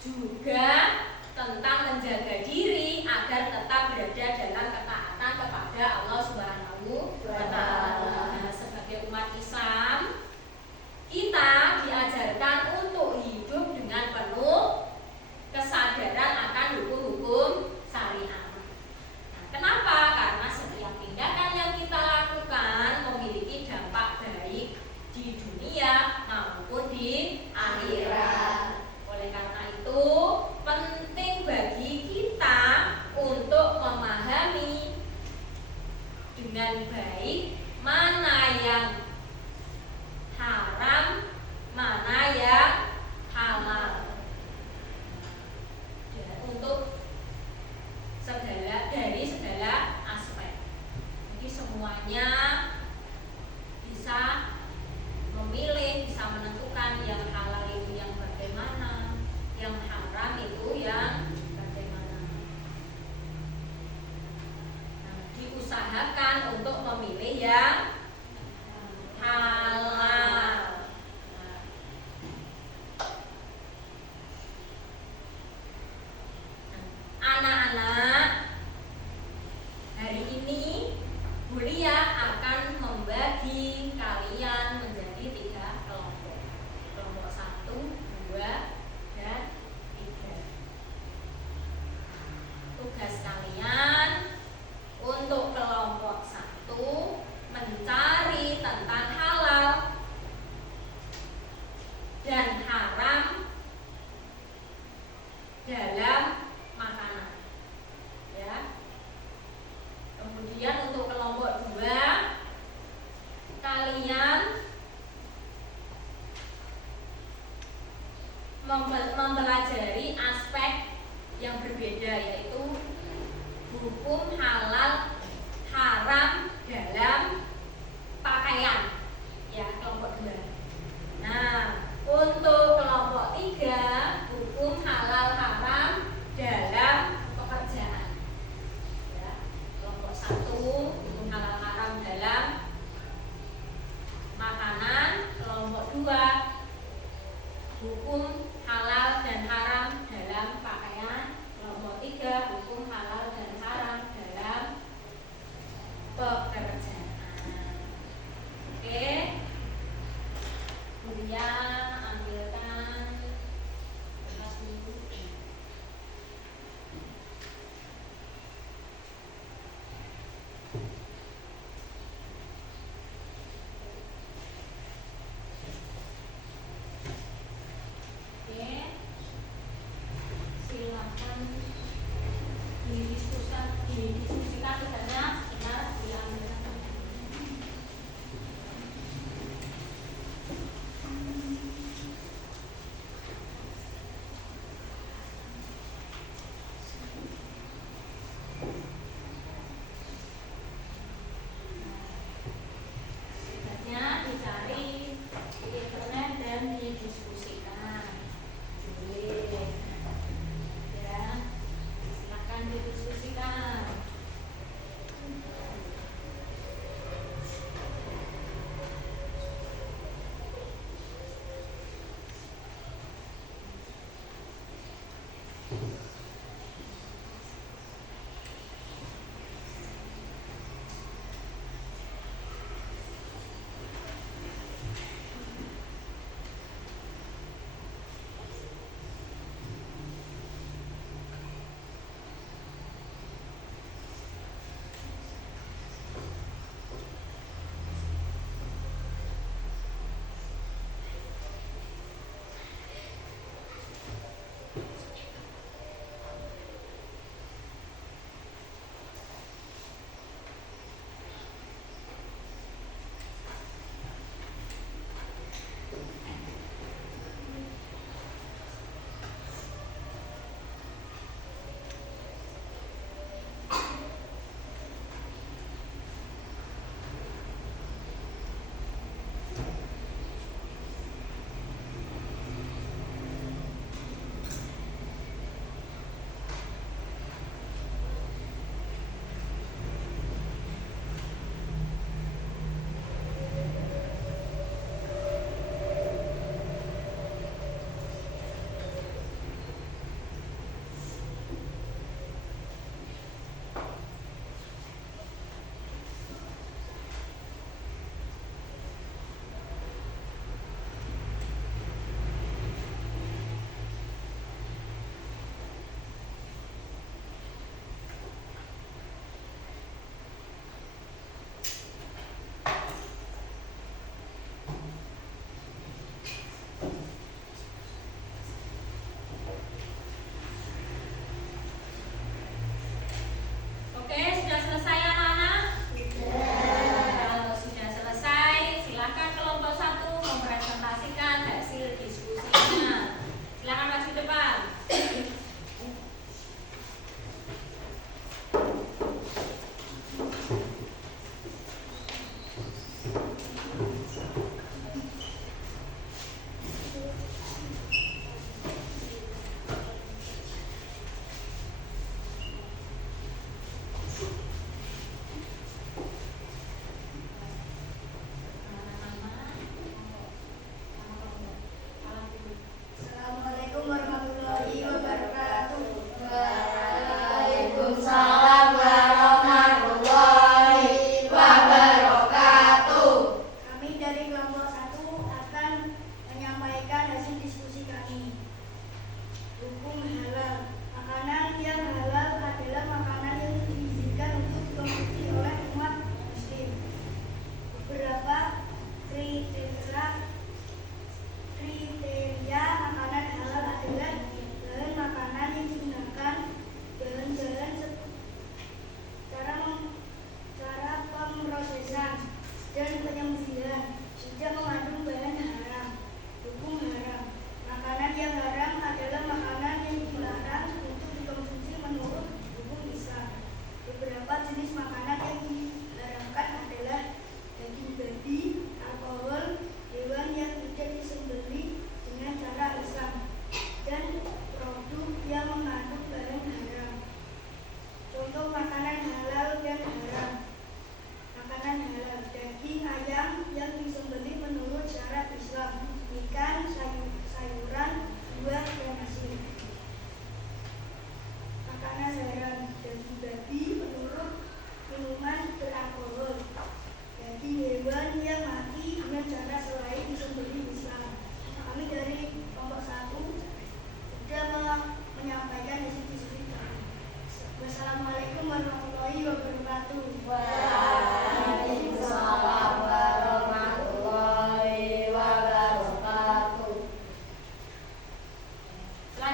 juga tentang menjaga diri agar tetap berada dalam ketaatan kepada Allah Subhanahu wa Ta'ala. Nah, sebagai umat Islam, kita diajarkan untuk hidup dengan penuh kesadaran akan hukum-hukum syariat. Nah, kenapa? Karena setiap tindakan yang kita lakukan memiliki dampak baik di dunia maupun di akhirat. Oleh karena itu, penting bagi kita untuk memahami dengan baik mana yang haram, mana yang halal. Untuk dari segala aspek. Jadi semuanya bisa memilih, bisa menentukan yang halal itu yang bagaimana, yang haram itu yang bagaimana. Nah, diusahakan untuk memilih yang halal. Anak-anak, hari ini Bulia akan membagi kalian menjadi 3 kelompok. Kelompok 1, 2, dan 3. Tugas kalian untuk kelompok 1 mencari tentang halal dan haram dalam makanan, ya. Kemudian untuk kelompok 2, kalian mempelajari aspek yang berbeda, yaitu hukum halal haram dalam pakaian, ya, kelompok 2. Nah, untuk kelompok 3, hukum halal haram dalam pekerjaan, ya. Kelompok 1, hukum halal haram dalam makanan. Kelompok 2, hukum halal dan haram dalam pakaian. Kelompok 3, hukum halal dan haram dalam pekerjaan.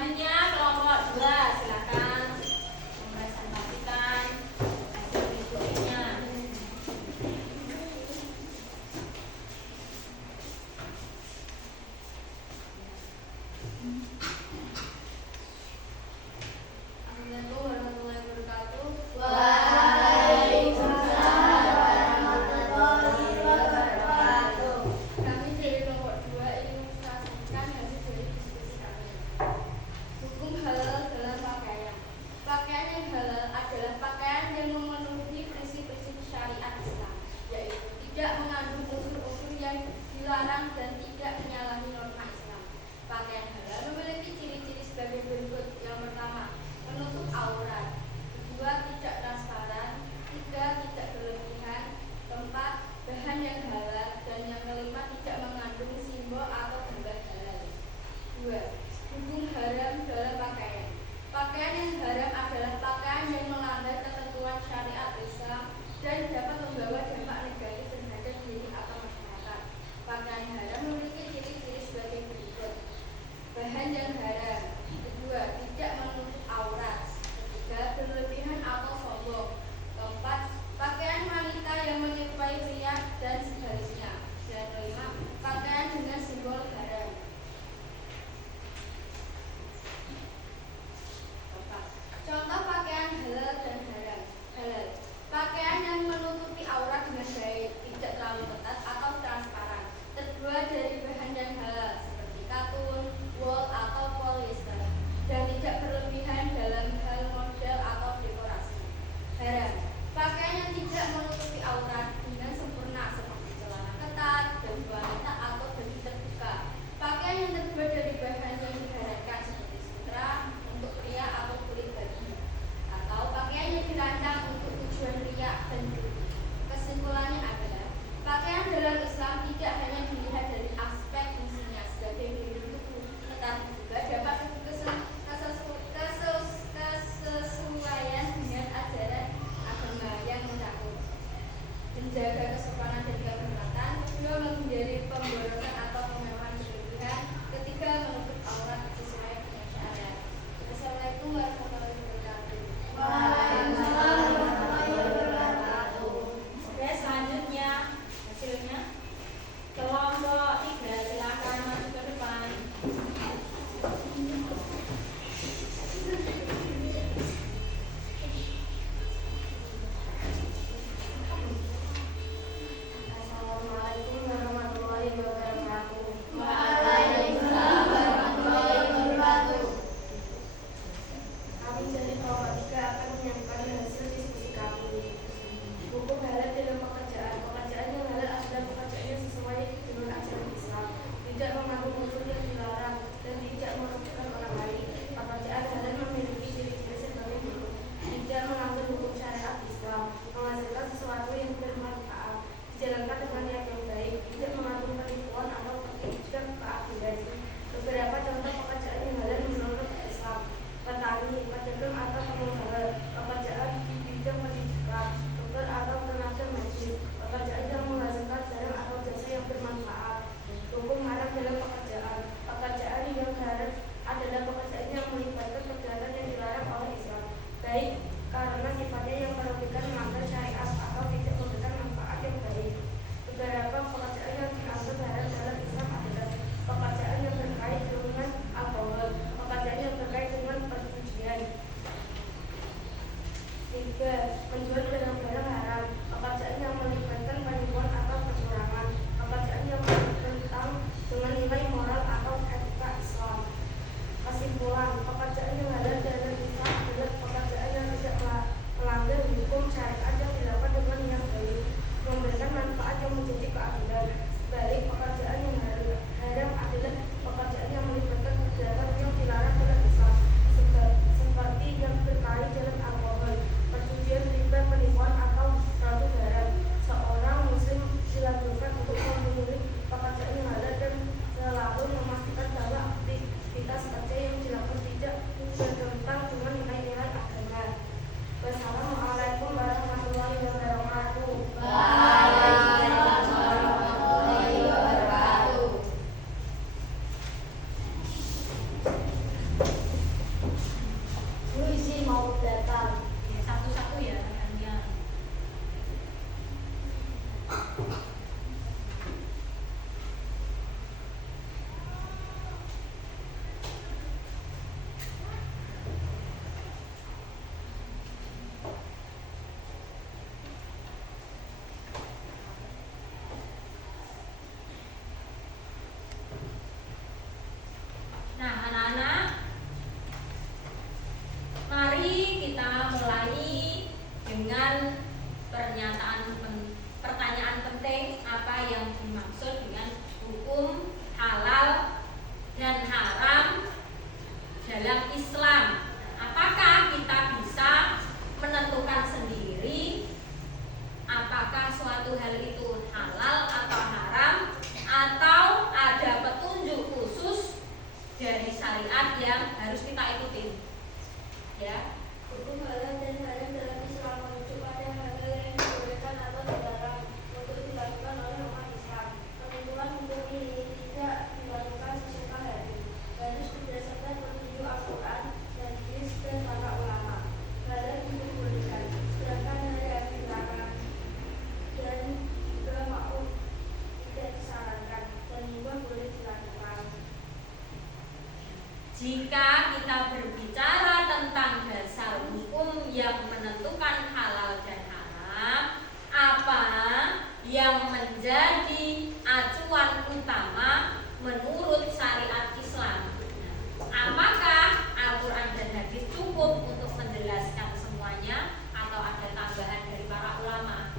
Selanjutnya kelompok 2, silakan mempresentasikan hasil diskusinya. Assalamualaikum warahmatullahi wabarakatuh. Waalaikumsalam warahmatullahi wabarakatuh. Kami dari kelompok 2 ingin mempresentasikan hasil dari diskusi kami. Buku dalam Islam. Apakah kita bisa menentukan sendiri apakah suatu hal itu halal atau haram, atau ada petunjuk khusus dari syariat yang harus kita ikuti? Ya. Hukum halal dan haram dalam Islam merujuk pada hal-hal yang dibolehkan atau dilarang untuk dilakukan oleh umat Islam. Penentuan hukum ini tidak dilakukan sesuka hati, harus berdasarkan petunjuk Al-Quran, hadis, dan para ulama. Halal dibolehkan, sedangkan haram dilarang, dan juga makruh tidak disarankan, dan mubah boleh dilakukan. Jika kita berbicara tentang dasar hukum yang menentukan halal dan haram, apa yang menjadi acuan utama menurut syariat Islam? Apakah Al-Quran dan hadis cukup untuk menjelaskan semuanya, atau ada tambahan dari para ulama?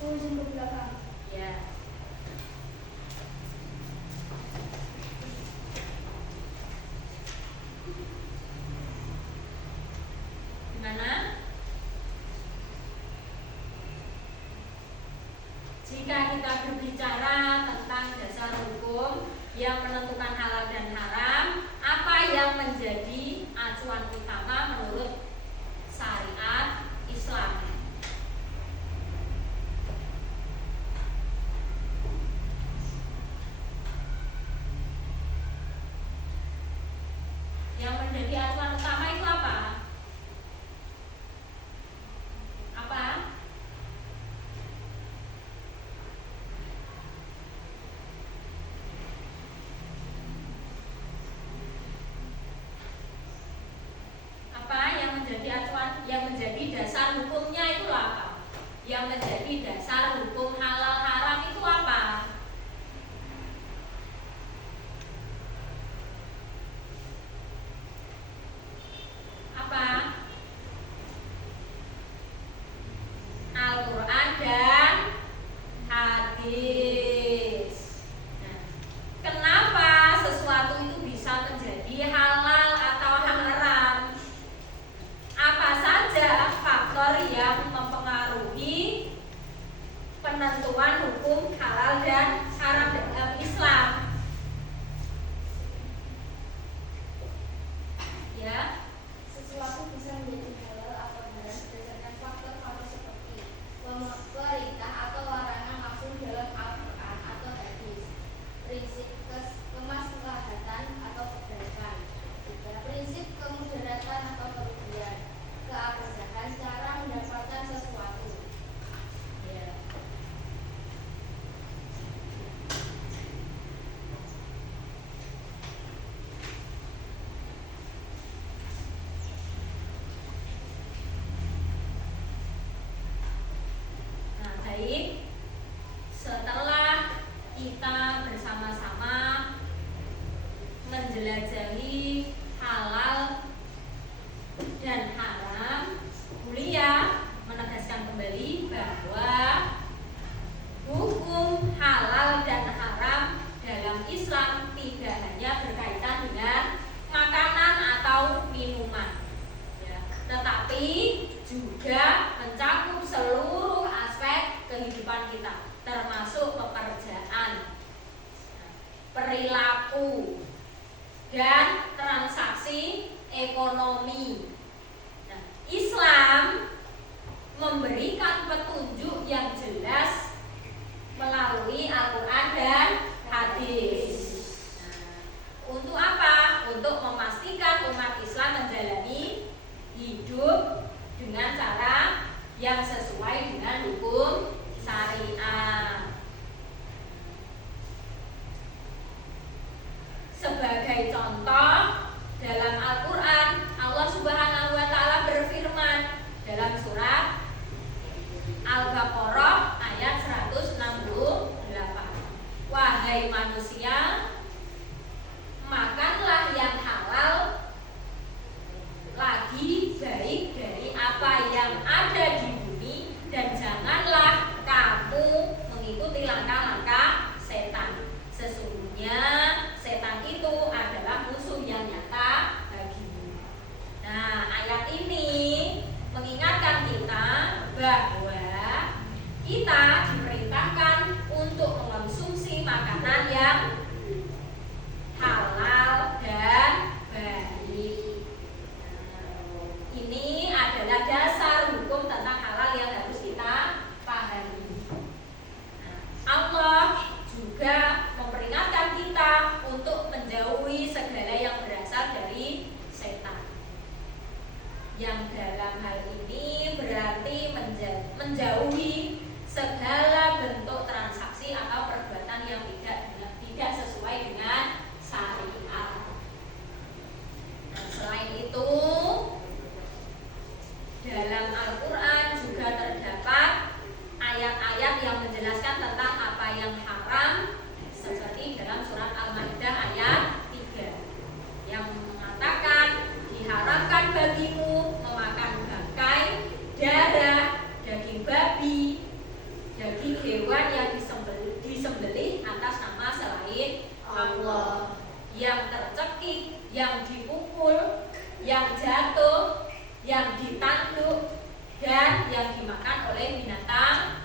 Izin ke belakang. Ya. Gimana? Jika kita berbicara tentang dasar hukum yang menentukan halal dan haram, apa yang menjadi acuan utama menurut syariat Islam? Yang menjadi acuan utama itu apa? Apa? Apa yang menjadi acuan, yang menjadi dasar hukumnya itu apa? Yang menjadi dasar hukum halal haram itu apa? Apa? Al-Quran dan hadis. Nah, kenapa sesuatu itu bisa menjadi halal atau haram? Apa saja faktor yang mempengaruhi penentuan hukum halal dan haram dalam Islam? Ya. Sesuatu bisa menjadi halal atau haram berdasarkan faktor-faktor seperti perintah atau larangan langsung dalam Al-Quran atau hadis, prinsip kemaslahatan atau kebaikan, prinsip kemudaratan atau kerugian, keabsahan cara mendapatkan sesuatu. Ya. Nah, baik. Setelah kita bersama-sama menjelajahi halal dan haram, kuliah menegaskan kembali bahwa hukum halal dan haram dalam Islam tidak hanya berkaitan dengan makanan atau minuman, ya, tetapi juga mencakup seluruh aspek kehidupan kita, termasuk pekerjaan, perilaku, dan transaksi ekonomi. Nah, Islam memberikan petunjuk yang jelas melalui Al-Quran dan hadis. Nah, untuk apa? Untuk memastikan umat Islam menjalani hidup dengan cara yang sesuai dengan hukum syariat. Sebagai contoh, dalam Al-Quran Allah Subhanahu wa Ta'ala berfirman dalam surat Al-Baqarah ayat 168, wahai manusia, makanlah yang halal, lagi baik dari apa yang ada di bumi, tumpul, yang jatuh, yang ditanduk, dan yang dimakan oleh binatang